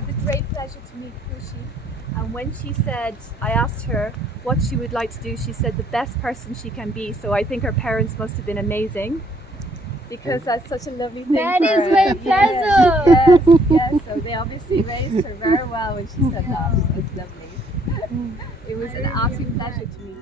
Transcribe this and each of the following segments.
had the great pleasure to meet Kushi, and when she said, I asked her what she would like to do, she said the best person she can be. So I think her parents must have been amazing, because that's such a lovely thing. That for is her. my pleasure. Yes, yes. So they obviously raised her very well when she said that. It's lovely. It was an absolute pleasure to meet her.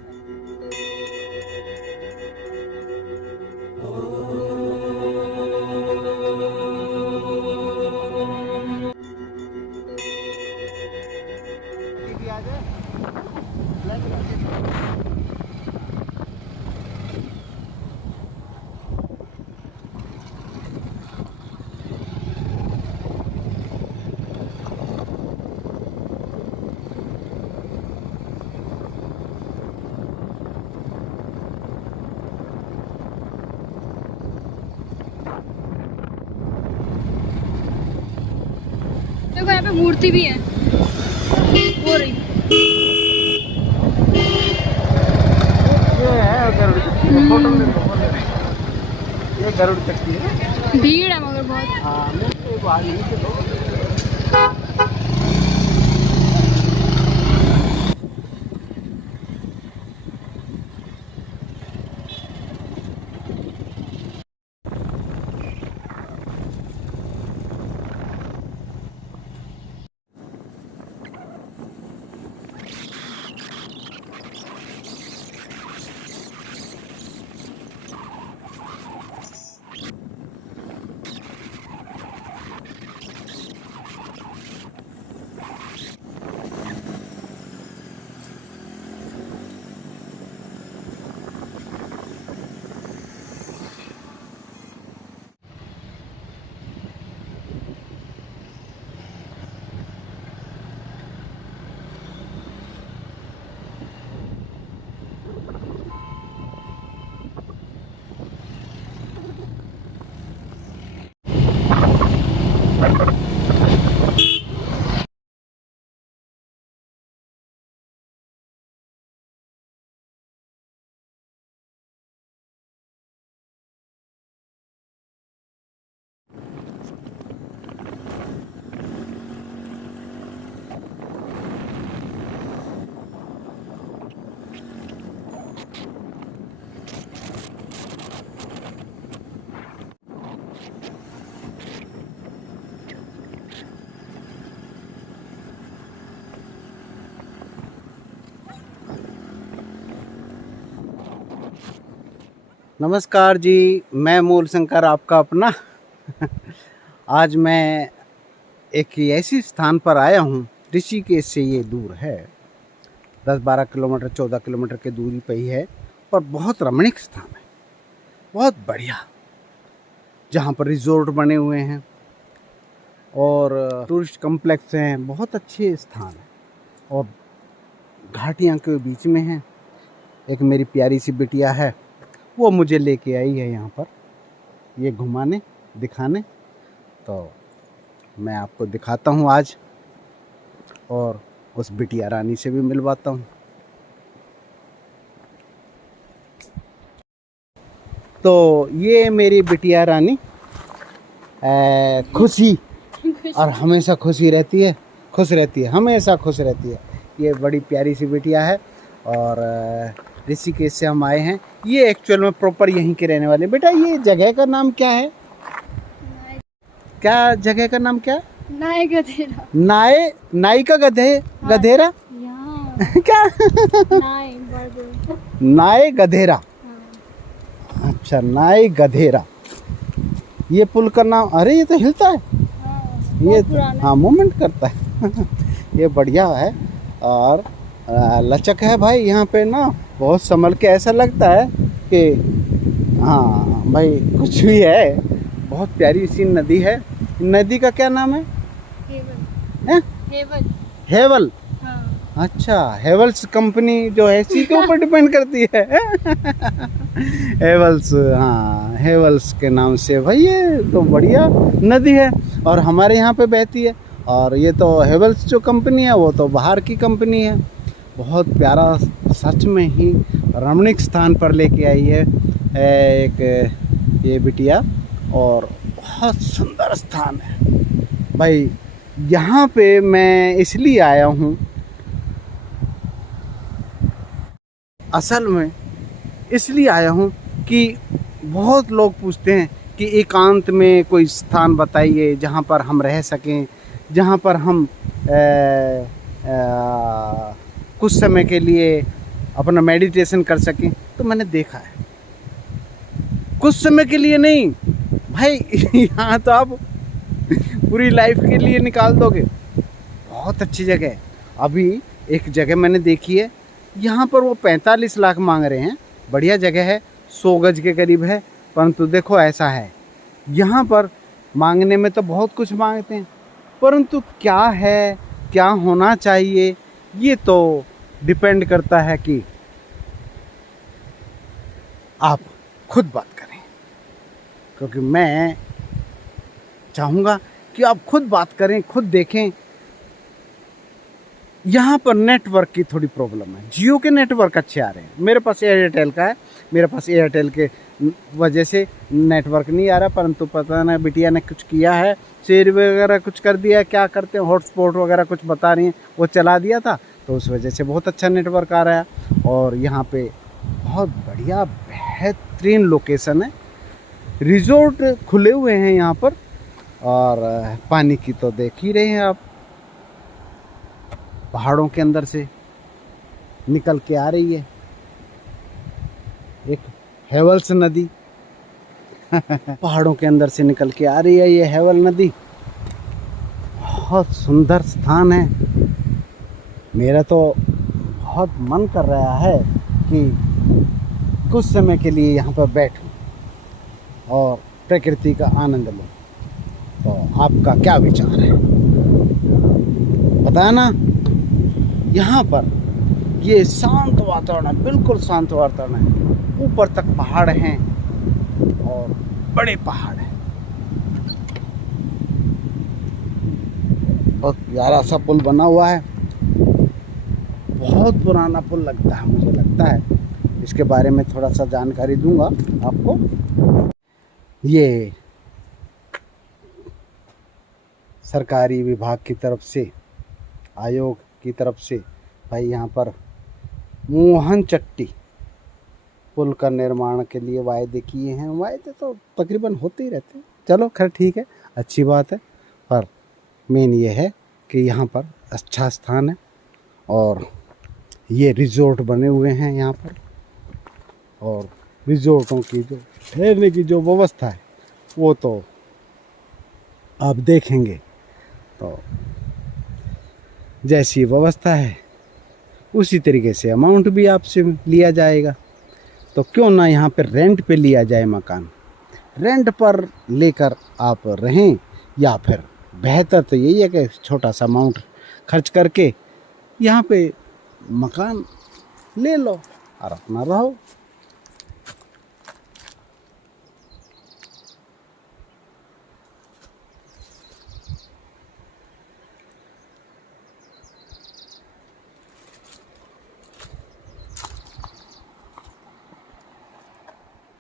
देखो यहाँ पे मूर्ति भी है हो रही। ये है गरुड़ चक्की, फोटो में ये गरुड़ चक्की है। भीड़ है मगर बहुत। हाँ मैं तो बाहर नहीं से दो। नमस्कार जी, मैं मूल शंकर आपका अपना। आज मैं एक ऐसी स्थान पर आया हूँ, ऋषिकेश से ये दूर है, 10-12 किलोमीटर 14 किलोमीटर की दूरी पे ही है, पर बहुत रमणीक स्थान है, बहुत बढ़िया, जहाँ पर रिजॉर्ट बने हुए हैं और टूरिस्ट कम्प्लेक्स हैं, बहुत अच्छे स्थान है और घाटियाँ के बीच में है। एक मेरी प्यारी सी बिटिया है, वो मुझे लेके आई है यहाँ पर ये घुमाने दिखाने, तो मैं आपको दिखाता हूँ आज और उस बिटिया रानी से भी मिलवाता हूँ। तो ये मेरी बिटिया रानी खुशी, और हमेशा खुशी रहती है, खुश रहती है, हमेशा खुश रहती है। ये बड़ी प्यारी सी बिटिया है और ऋषिकेश से हम आए हैं। ये एक्चुअल में प्रॉपर यहीं के रहने वाले। बेटा ये जगह का नाम क्या है? क्या जगह का नाम क्या है? नाय गधेरा। नाई का गधेरा क्या? नाय गधेरा। अच्छा, नाई गधेरा, ये पुल का नाम। अरे ये तो हिलता है, ये हाँ मूवमेंट करता है। ये बढ़िया है और लचक है भाई। यहाँ पे ना बहुत संभल के, ऐसा लगता है कि हाँ भाई कुछ भी है। बहुत प्यारी सी नदी है। नदी का क्या नाम है? हेवल। हाँ। अच्छा, हेवल्स कंपनी जो है इसी के ऊपर डिपेंड करती है। हेवल्स, हाँ हेवल्स के नाम से भाई ये तो बढ़िया नदी है और हमारे यहाँ पे बहती है। और ये तो हेवल्स जो कंपनी है वो तो बाहर की कंपनी है। बहुत प्यारा, सच में ही रमणीक स्थान पर लेके आई है एक ये बिटिया और बहुत सुंदर स्थान है भाई। यहाँ पे मैं इसलिए आया हूँ, असल में इसलिए आया हूँ कि बहुत लोग पूछते हैं कि एकांत में कोई स्थान बताइए जहाँ पर हम रह सकें, जहाँ पर हम कुछ समय के लिए अपना मेडिटेशन कर सकें। तो मैंने देखा है, कुछ समय के लिए नहीं भाई, यहाँ तो आप पूरी लाइफ के लिए निकाल दोगे। बहुत अच्छी जगह है। अभी एक जगह मैंने देखी है, यहाँ पर वो 45 लाख मांग रहे हैं। बढ़िया जगह है, 100 गज के करीब है, परंतु देखो ऐसा है, यहाँ पर मांगने में तो बहुत कुछ मांगते हैं, परंतु क्या है, क्या होना चाहिए, ये तो डिपेंड करता है कि आप खुद बात करें। क्योंकि मैं चाहूँगा कि आप खुद बात करें, खुद देखें। यहाँ पर नेटवर्क की थोड़ी प्रॉब्लम है। जियो के नेटवर्क अच्छे आ रहे हैं, मेरे पास एयरटेल का है, मेरे पास एयरटेल के वजह से नेटवर्क नहीं आ रहा, परंतु पता नहीं बिटिया ने कुछ किया है, शेयर वगैरह कुछ कर दिया है, क्या करते हैं, हॉटस्पॉट वगैरह कुछ बता रही हैं, वो चला दिया था, तो उस वजह से बहुत अच्छा नेटवर्क आ रहा है। और यहाँ पे बहुत बढ़िया बेहतरीन लोकेशन है, रिजॉर्ट खुले हुए हैं यहाँ पर, और पानी की तो देख ही रहे हैं आप, पहाड़ों के अंदर से निकल के आ रही है एक हेवल्स नदी। पहाड़ों के अंदर से निकल के आ रही है ये हेवल नदी। बहुत सुंदर स्थान है। मेरा तो बहुत मन कर रहा है कि कुछ समय के लिए यहाँ पर बैठूं और प्रकृति का आनंद लूं। तो आपका क्या विचार है, बताना। यहाँ पर ये शांत वातावरण है, बिल्कुल शांत वातावरण है। ऊपर तक पहाड़ हैं और बड़े पहाड़ हैं। बहुत प्यारा सा पुल बना हुआ है, बहुत पुराना पुल लगता है, मुझे लगता है। इसके बारे में थोड़ा सा जानकारी दूंगा आपको। ये सरकारी विभाग की तरफ से, आयोग की तरफ से भाई यहाँ पर मोहन चट्टी पुल का निर्माण के लिए वायदे किए हैं। वायदे तो तकरीबन होते ही रहते हैं, चलो खैर ठीक है, अच्छी बात है। पर मेन ये है कि यहाँ पर अच्छा स्थान है और ये रिजॉर्ट बने हुए हैं यहाँ पर, और रिजॉर्टों की जो ठहरने की जो व्यवस्था है वो तो आप देखेंगे, तो जैसी व्यवस्था है उसी तरीके से अमाउंट भी आपसे लिया जाएगा। तो क्यों ना यहाँ पर रेंट पे लिया जाए मकान, रेंट पर लेकर आप रहें, या फिर बेहतर तो यही है कि छोटा सा अमाउंट खर्च करके यहाँ पे मकान ले लो और अपना रहो।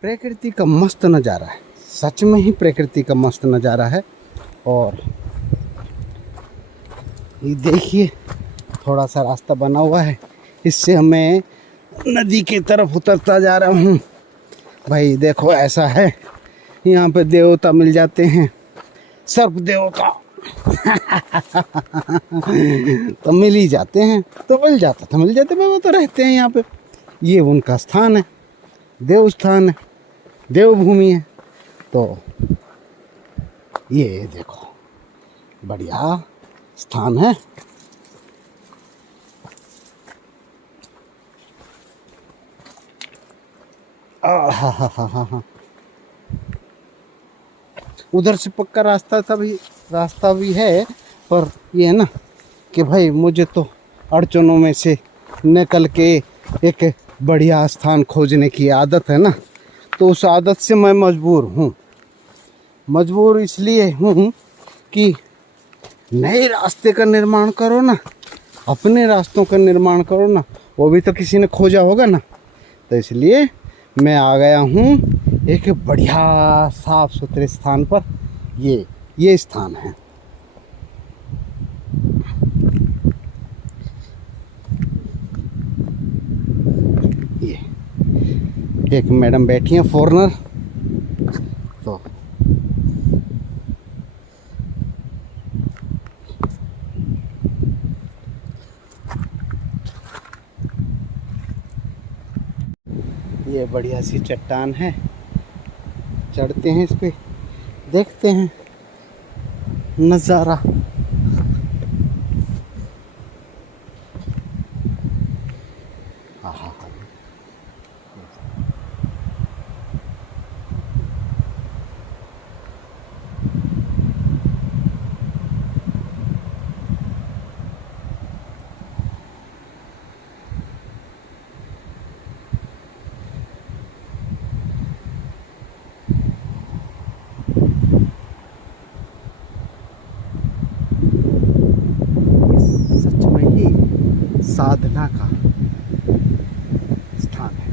प्रकृति का मस्त नज़ारा है, सच में ही प्रकृति का मस्त नज़ारा है। और ये देखिए थोड़ा सा रास्ता बना हुआ है, इससे मैं नदी की तरफ उतरता जा रहा हूँ। भाई देखो ऐसा है, यहाँ पे देवता मिल जाते हैं, सर्प देवता तो मिल ही जाते हैं, तो मिल जाते हैं, वो तो रहते हैं यहाँ पे। ये उनका स्थान है, देव स्थान है, देवभूमि है। तो ये देखो बढ़िया स्थान है। उधर से पक्का रास्ता भी है, पर ये है ना कि भाई मुझे तो अड़चनों में से निकल के एक बढ़िया स्थान खोजने की आदत है ना, तो उस आदत से मैं मजबूर इसलिए हूँ कि नए रास्ते का निर्माण करो ना, अपने रास्तों का निर्माण करो ना, वो भी तो किसी ने खोजा होगा ना। तो इसलिए मैं आ गया हूँ एक बढ़िया साफ सुथरे स्थान पर। ये स्थान है। एक मैडम बैठी हैं फॉरेनर, तो ये बढ़िया सी चट्टान है, चढ़ते हैं इस पे, देखते हैं नज़ारा। सच में ही साधना का स्थान है,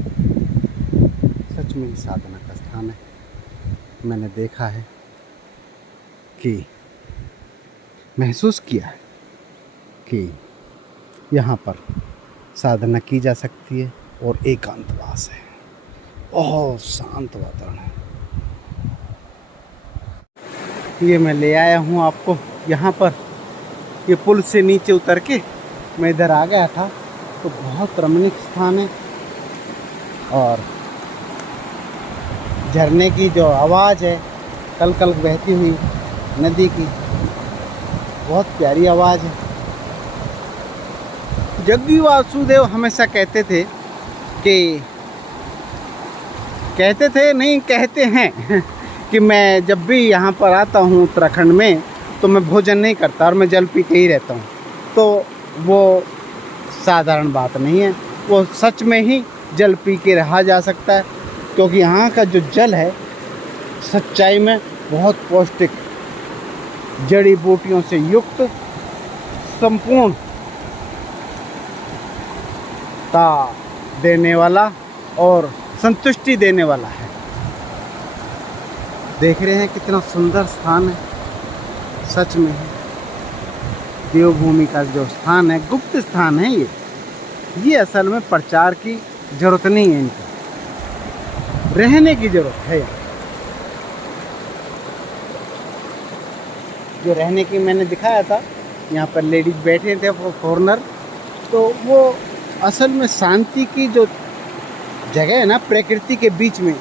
सच में ही साधना का स्थान है। मैंने देखा है कि महसूस किया है कि यहाँ पर साधना की जा सकती है और एकांतवास है, बहुत शांत वातावरण है। ये मैं ले आया हूँ आपको यहाँ पर, ये पुल से नीचे उतर के मैं इधर आ गया था, तो बहुत रमणीक स्थान है। और झरने की जो आवाज़ है, कल कल बहती हुई नदी की, बहुत प्यारी आवाज़ है। जग्गी वासुदेव हमेशा कहते थे कहते हैं कि मैं जब भी यहाँ पर आता हूँ उत्तराखंड में, तो मैं भोजन नहीं करता और मैं जल पी के ही रहता हूँ। तो वो साधारण बात नहीं है, वो सच में ही जल पी के रहा जा सकता है, क्योंकि यहाँ का जो जल है सच्चाई में बहुत पौष्टिक, जड़ी बूटियों से युक्त, संपूर्ण ता देने वाला और संतुष्टि देने वाला है। देख रहे हैं कितना सुंदर स्थान है, सच में है देवभूमि का जो स्थान है, गुप्त स्थान है। ये असल में प्रचार की जरूरत नहीं है, इनका रहने की जरूरत है। जो रहने की मैंने दिखाया था, यहाँ पर लेडीज बैठे थे फॉरेनर, तो वो असल में शांति की जो जगह है ना, प्रकृति के बीच में,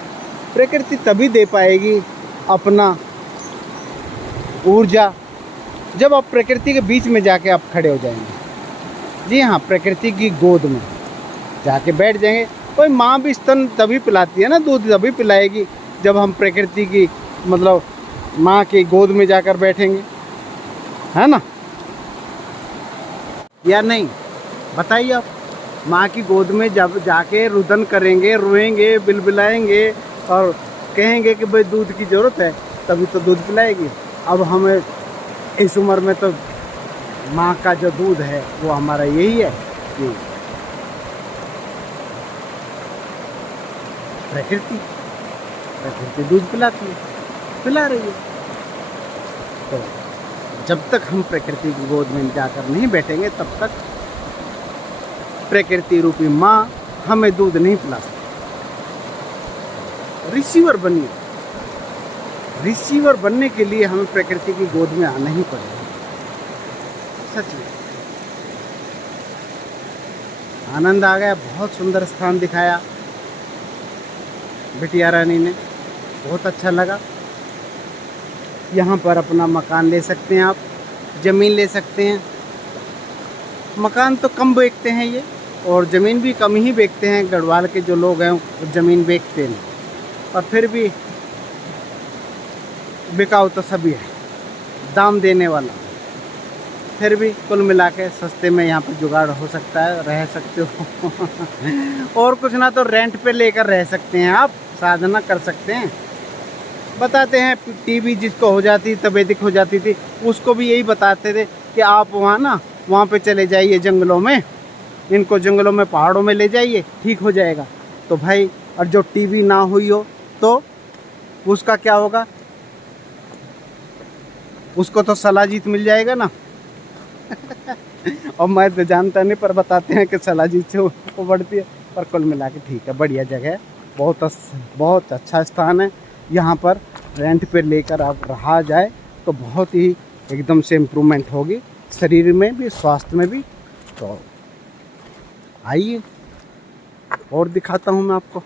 प्रकृति तभी दे पाएगी अपना ऊर्जा जब आप प्रकृति के बीच में जाके आप खड़े हो जाएंगे। जी हाँ, प्रकृति की गोद में जाके बैठ जाएंगे। कोई माँ भी स्तन तभी पिलाती है ना, दूध तभी पिलाएगी जब हम प्रकृति की मतलब माँ की गोद में जाकर बैठेंगे, है ना, या नहीं बताइए आप। माँ की गोद में जब जाके रुदन करेंगे, रोएंगे, बिलबिलाएंगे और कहेंगे कि भाई दूध की ज़रूरत है, तभी तो दूध पिलाएगी। अब हमें इस उम्र में तो माँ का जो दूध है वो हमारा यही है कि प्रकृति दूध पिलाती है, पिला रही है। तो जब तक हम प्रकृति की गोद में जाकर नहीं बैठेंगे, तब तक प्रकृति रूपी माँ हमें दूध नहीं पिला सकती। रिसीवर बनिए, रिसीवर बनने के लिए हमें प्रकृति की गोद में आना ही पड़ेगा। सच में आनंद आ गया, बहुत सुंदर स्थान दिखाया बिटिया रानी ने, बहुत अच्छा लगा। यहाँ पर अपना मकान ले सकते हैं आप, ज़मीन ले सकते हैं। मकान तो कम बेचते हैं ये, और ज़मीन भी कम ही बेचते हैं। गढ़वाल के जो लोग हैं वो ज़मीन बेचते नहीं, और फिर भी बिकाऊ तो सभी है, दाम देने वाला। फिर भी कुल मिला के सस्ते में यहाँ पर जुगाड़ हो सकता है, रह सकते हो और कुछ ना तो रेंट पे लेकर रह सकते हैं आप, साधना कर सकते हैं। बताते हैं टीबी जिसको हो जाती, तपेदिक हो जाती थी, उसको भी यही बताते थे कि आप वहाँ पे चले जाइए जंगलों में, इनको जंगलों में पहाड़ों में ले जाइए, ठीक हो जाएगा। तो भाई, और जो टीबी ना हुई हो तो उसका क्या होगा? उसको तो सलाजीत मिल जाएगा ना और मैं तो जानता नहीं, पर बताते हैं कि सलाजीत से वो बढ़ती है। पर कुल मिला के ठीक है, बढ़िया जगह है। बहुत अच्छा स्थान है। यहाँ पर रेंट पे लेकर आप रहा जाए तो बहुत ही एकदम से इम्प्रूवमेंट होगी, शरीर में भी स्वास्थ्य में भी। तो आइए और दिखाता हूँ मैं आपको।